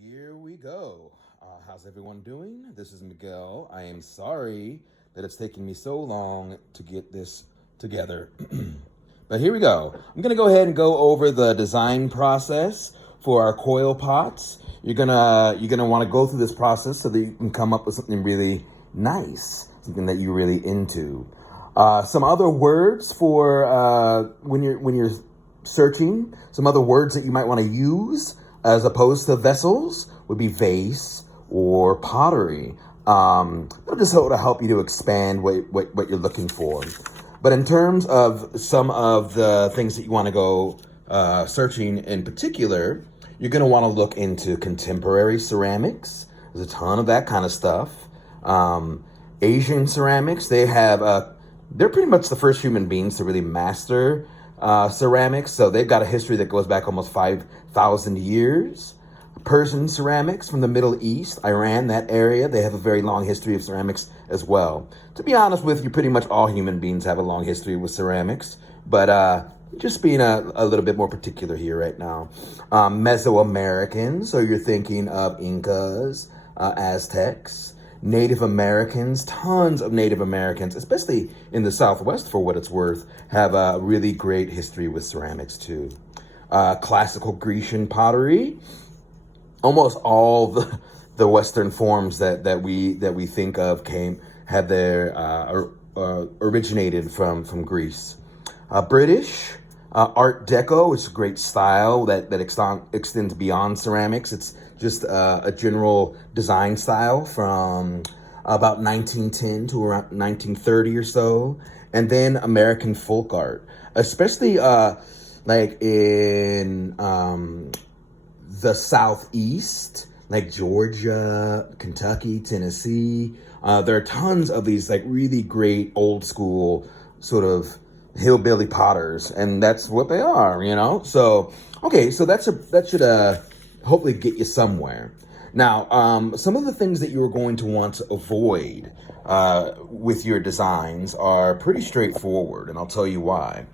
Here we go. How's everyone doing? This is Miguel. I am sorry that it's taken me so long to get this together. But here we go. I'm gonna go ahead and go over the design process for our coil pots. You're gonna want to go through this process so that you can come up with something really nice, something that you're really into. Some other words for when you're searching. Some other words that you might want to use as opposed to vessels would be vase or pottery. It'll just sort of help you to expand what you're looking for. But in terms of some of the things that you want to go searching in particular, you're going to want to look into contemporary ceramics. There's a ton of that kind of stuff. Asian ceramics, they're pretty much the first human beings to really master ceramics. So they've got a history that goes back almost 5,000 years. Persian ceramics from the Middle East, Iran, that area, they have a very long history of ceramics as well. To be honest with you, pretty much all human beings have a long history with ceramics, but just being a little bit more particular here right now. Mesoamerican, so you're thinking of Incas, Aztecs, Native Americans, tons of Native Americans, especially in the Southwest for what it's worth, have a really great history with ceramics too. Classical Grecian pottery, almost all the Western forms that we think of had their originated from Greece. British Art Deco is a great style that extends beyond ceramics. It's just a general design style from about 1910 to around 1930 or so. And then American folk art, especially like in the Southeast, like Georgia, Kentucky, Tennessee. There are tons of these like really great old school sort of hillbilly potters, and that's what they are, you know? So, okay, so that should hopefully get you somewhere. Now, some of the things that you're going to want to avoid with your designs are pretty straightforward, and I'll tell you why.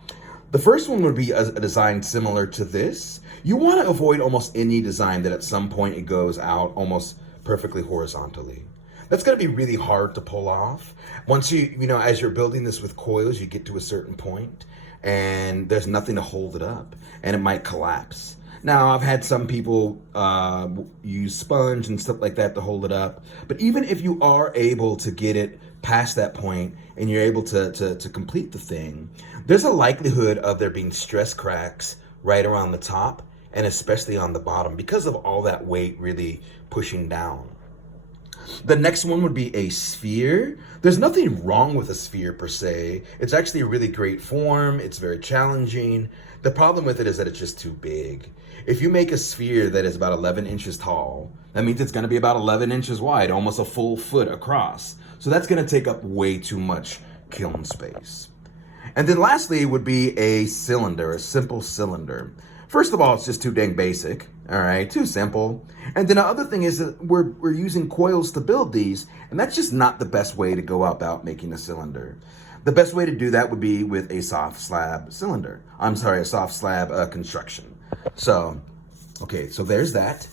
The first one would be a design similar to this. You want to avoid almost any design that at some point it goes out almost perfectly horizontally. That's going to be really hard to pull off. Once as you're building this with coils, you get to a certain point and there's nothing to hold it up and it might collapse. Now, I've had some people use sponge and stuff like that to hold it up. But even if you are able to get it past that point and you're able to complete the thing, there's a likelihood of there being stress cracks right around the top and especially on the bottom because of all that weight really pushing down. The next one would be a sphere. There's nothing wrong with a sphere per se. It's actually a really great form. It's very challenging. The problem with it is that it's just too big. If you make a sphere that is about 11 inches tall, that means it's going to be about 11 inches wide, almost a full foot across. So that's going to take up way too much kiln space. And then lastly would be a cylinder, a simple cylinder. First of all, it's just too dang basic, all right, too simple. And then the other thing is that we're using coils to build these, and that's just not the best way to go about making a cylinder. The best way to do that would be with a soft slab cylinder. I'm sorry, a soft slab construction. So, okay, so there's that.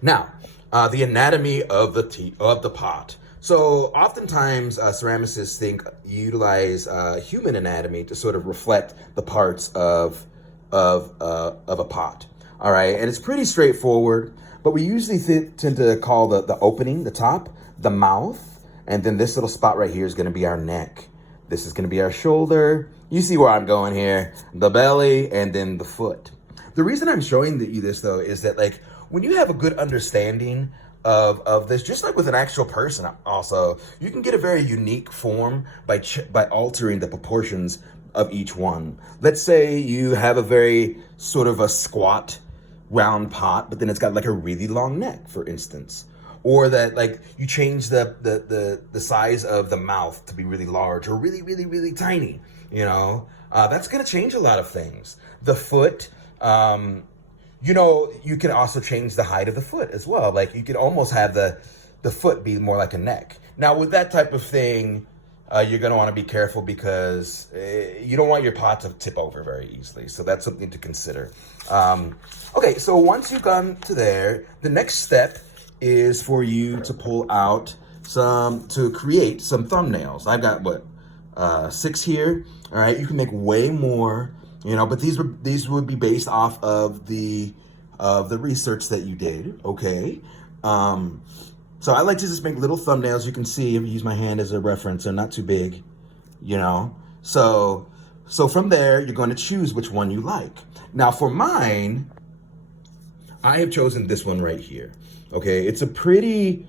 Now, the anatomy of the pot. So oftentimes ceramicists utilize human anatomy to sort of reflect the parts of a pot. All right, and it's pretty straightforward, but we usually tend to call the opening, the top, the mouth, and then this little spot right here is going to be our neck. This is going to be our shoulder. You see where I'm going here, the belly, and then the foot. The reason I'm showing you this though is that like when you have a good understanding of this, just like with an actual person also, you can get a very unique form by altering the proportions of each one. Let's say you have a very sort of a squat round pot, but then it's got like a really long neck, for instance. Or that like you change the size of the mouth to be really large or really, really, really tiny, you know? That's gonna change a lot of things. The foot, you can also change the height of the foot as well. Like you could almost have the foot be more like a neck. Now with that type of thing, you're going to want to be careful because you don't want your pot to tip over very easily. So that's something to consider. Okay, so once you've gone to there, the next step is for you to pull out to create some thumbnails. I've got, 6 here. All right, you can make way more, but these would be based off of the research that you did, okay? So I like to just make little thumbnails. You can see, if you use my hand as a reference, they're not too big, So from there, you're going to choose which one you like. Now for mine, I have chosen this one right here. Okay, it's a pretty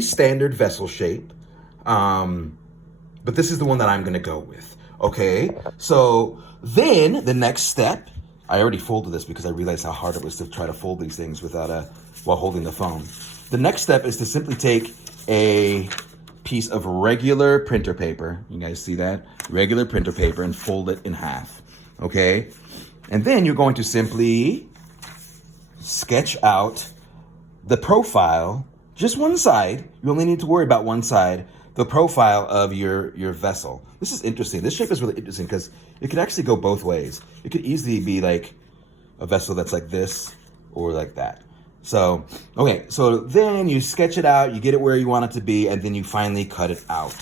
standard vessel shape, but this is the one that I'm going to go with. Okay, so then the next step, I already folded this because I realized how hard it was to try to fold these things while holding the phone. The next step is to simply take a piece of regular printer paper. You guys see that? Regular printer paper, and fold it in half, okay? And then you're going to simply sketch out the profile, just one side. You only need to worry about one side, the profile of your vessel. This is interesting. This shape is really interesting because it could actually go both ways. It could easily be like a vessel that's like this or like that. So, okay, so then you sketch it out, you get it where you want it to be, and then you finally cut it out.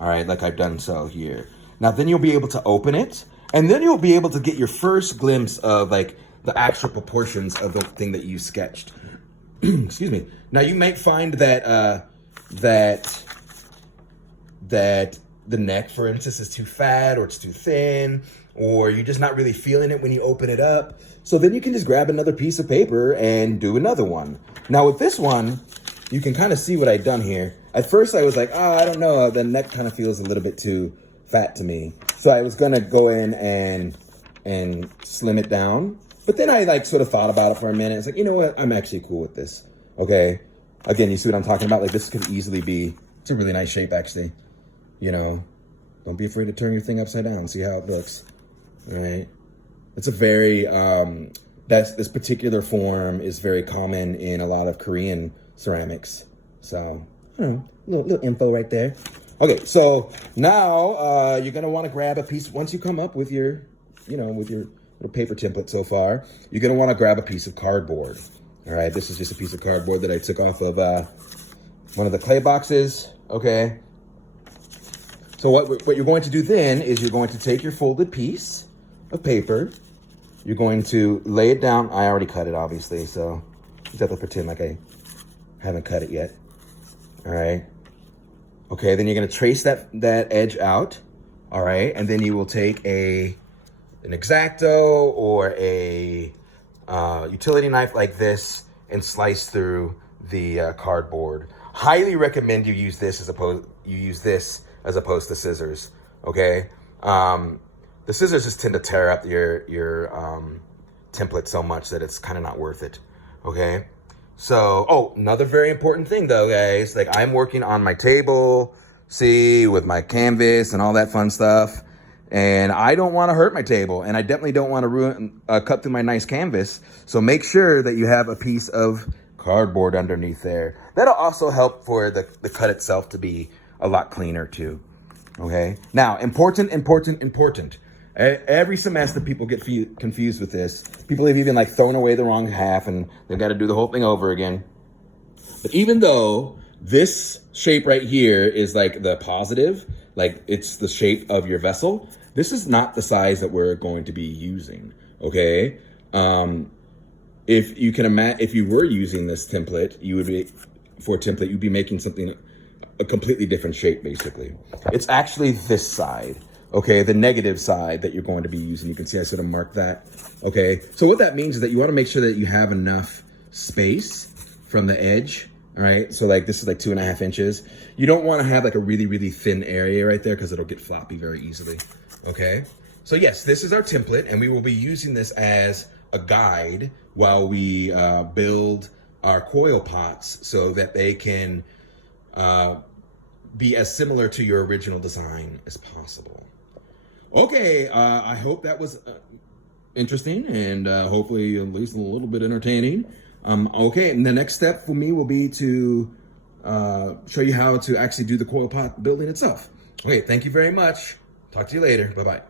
All right, like I've done so here. Now, then you'll be able to open it, and then you'll be able to get your first glimpse of like the actual proportions of the thing that you sketched. Excuse me. Now, you might find that that the neck, for instance, is too fat, or it's too thin, or you're just not really feeling it when you open it up. So then you can just grab another piece of paper and do another one. Now with this one, you can kind of see what I've done here. At first I was like, I don't know, the neck kind of feels a little bit too fat to me. So I was gonna go in and slim it down. But then I like sort of thought about it for a minute. It's like, you know what, I'm actually cool with this, okay? Again, you see what I'm talking about? Like this could easily be, it's a really nice shape actually. Don't be afraid to turn your thing upside down, see how it looks, all right? It's a very, this particular form is very common in a lot of Korean ceramics. So, I don't know, little info right there. Okay, so now you're gonna wanna grab a piece, once you come up with your, with your little paper template so far, you're gonna wanna grab a piece of cardboard. All right, this is just a piece of cardboard that I took off of one of the clay boxes, okay? So what you're going to do then is you're going to take your folded piece of paper, you're going to lay it down. I already cut it, obviously, so you just have to pretend like I haven't cut it yet. All right. Okay, then you're gonna trace that edge out. All right, and then you will take an X-Acto or a utility knife like this and slice through the cardboard. Highly recommend you use this as opposed to scissors. Okay. The scissors just tend to tear up your template so much that it's kind of not worth it, okay? So, another very important thing though, guys, like I'm working on my table, see, with my canvas and all that fun stuff, and I don't want to hurt my table, and I definitely don't want to cut through my nice canvas, so make sure that you have a piece of cardboard underneath there. That'll also help for the cut itself to be a lot cleaner too, okay? Now, important. Every semester, people get confused with this. People have even like thrown away the wrong half and they've got to do the whole thing over again. But even though this shape right here is like the positive, like it's the shape of your vessel, this is not the size that we're going to be using, okay? If you can imagine, if you were using this template, you'd be making something, a completely different shape, basically. It's actually this side. Okay, the negative side that you're going to be using. You can see I sort of marked that. Okay, so what that means is that you want to make sure that you have enough space from the edge. All right, so like this is like 2.5 inches. You don't want to have like a really, really thin area right there because it'll get floppy very easily. Okay, so yes, this is our template and we will be using this as a guide while we build our coil pots so that they can be as similar to your original design as possible. Okay, I hope that was interesting and hopefully at least a little bit entertaining. Okay, and the next step for me will be to show you how to actually do the coil pot building itself. Okay, thank you very much. Talk to you later. Bye-bye.